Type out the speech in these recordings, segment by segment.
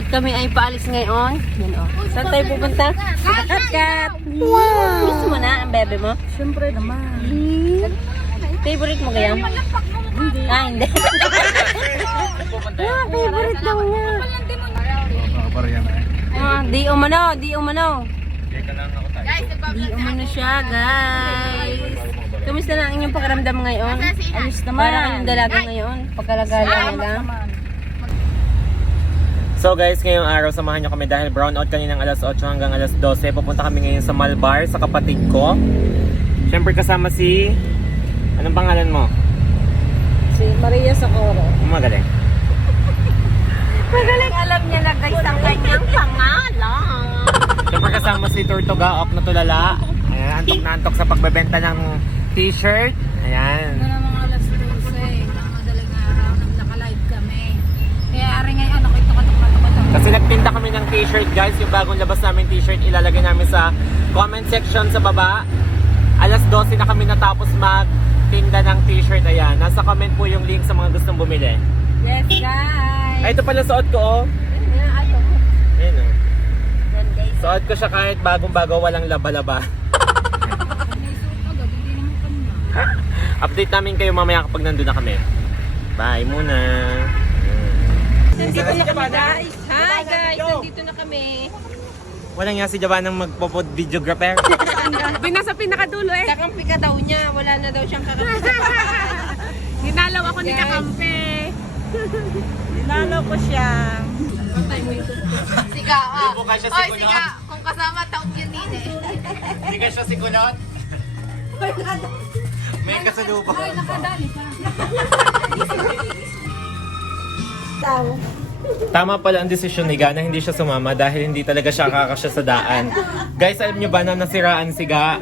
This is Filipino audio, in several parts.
At kami ay paalis ngayon. Yan o. Saan tayo pupunta? Kat-kat! Wow! Gusto mo na ang bebe mo? Siyempre naman. Favorite mo kaya? Hindi. Ah, hindi. Ah, favorite daw niya. Ah, di umano, di umano. Di umano siya, guys. Kamusta na ang inyong pakiramdam ngayon? Ayos naman. Para kayong dalaga ngayon? Pagkalagala na lang. So guys, ngayong araw samahan nyo kami dahil brownout kaninang alas 8 hanggang alas 12. Pupunta kami ngayon sa Malbar sa kapatid ko. Siyempre kasama si... Anong pangalan mo? Si Maria Socorro. Magaling. Magaling alam niya na guys ang kanyang pangalan. Siyempre kasama si Tortuga, na tulala. Ayan, antok na antok sa pagbebenta ng t-shirt. Ayan. Ano namang alas 12, ng madaling araw, naka-live kami. Kaya ari ngayon, ako ito katok. Kasi nagtinda kami ng t-shirt guys. Yung bagong labas namin t-shirt ilalagay namin sa comment section sa baba. Alas 12 na kami natapos magtinda ng t-shirt. Ayan, nasa comment po yung link sa mga gustong bumili. Yes, guys. Ay, ito pala suot ko oh. Ayun oh. Yan, guys. Suot ko siya kahit bagong-bago, walang laba-laba. Update namin kayo mamaya kapag nandun na kami. Bye muna. Nandito na kami, guys. Hi, guys. Nandito na kami. Walang nga si Javanang magpo-pod videographer. Nasa pinakadulo eh. Kakampi ka daw niya. Wala na daw siyang kakampi. Hinalaw ako ni Guys. Kakampi. Hinalaw ko siya. Siga, ah. Buka siya si Oy, Kunot. siga. Kung kasama taong yun din eh. Hindi ka siya si Kunot. May kasalubo. Tama pala ang desisyon ni Ga na hindi siya sumama dahil hindi talaga siya kakasya sa daan. Guys, alam nyo ba na nasiraan si Ga?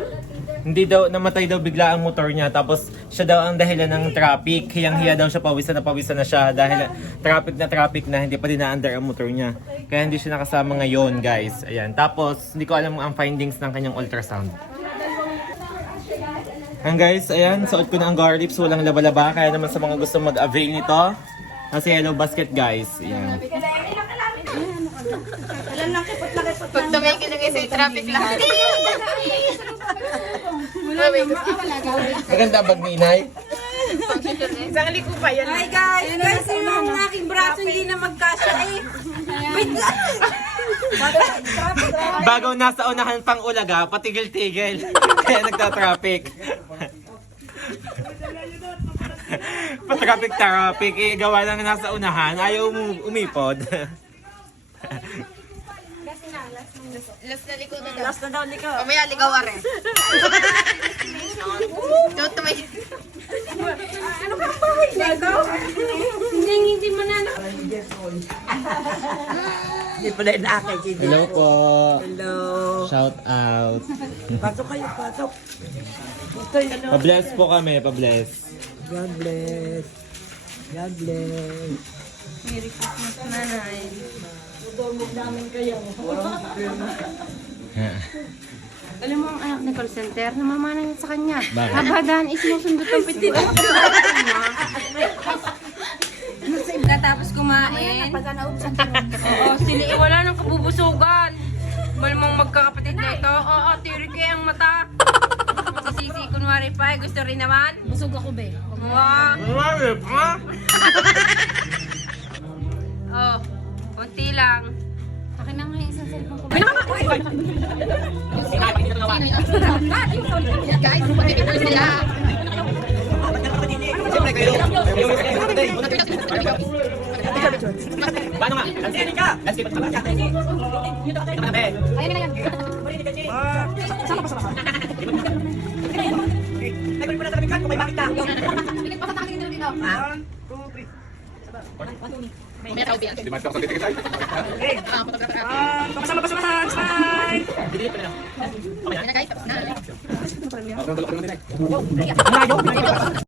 Hindi daw, namatay daw bigla ang motor niya. Tapos siya daw ang dahilan ng traffic. Hiyang-hiya daw siya, pawisan na siya dahil traffic na hindi pa dinaandar ang motor niya. Kaya hindi siya nakasama ngayon, guys. Ayan. Tapos, hindi ko alam ang findings ng kanyang ultrasound. Ang guys, ayan, suot ko na ang garlips, walang laba-laba. Kaya naman sa mga gusto mag-avail nito, nasa yellow basket, guys. Ayan. Pag tumingin ng isa yung traffic lahat. Maganda bag ni Inay. Isang liko pa yan. Hi, guys. Guys, yung aking braso hindi na magkasya eh. Wait lang. Bago nasa unahan pang ulaga, patigil-tigil. Kaya nagta-traffic. Patraffic, eh, gawa lang nasa unahan, ayaw umipod. Last na liko na daw. Last na daw liko. Mamaya ligaw are. Tumingin. Hindi mo na. Hindi pala inaakay. Hello po. Hello. Shout out. Pasok kayo, pasok. Ito yung ano. Pa-bless po kami, pa-bless. God bless. God bless. Merry Christmas, nanay. Udomog namin kayo. Alam mo ang anak ni call center, namamana niya sa kanya. Bakit? Habadaan isinusundot ang pitit. Katapos kumain. Oo, sila wala nang kabubusugan. Malamang magkakapatid na ito. Oo, tiri kaya ang mata. Sisisi, kunwari pa, gusto rin naman. Busog ako, be. Wow. Oh, konti lang. Akin na nga yung isang cellphone ko. Guys, pagkikita sila. Paano nga? Lansin ka! Lansin ka! Ayun na yan. Sama pa sa basa. Ay, balik mo na sa labigan kung may makita. Pasok na katingin dito. 1, 2, 3. May tao biyan. Pakasama pa sa lahat. Smile! Ayun na guys, tapos na. Malayo.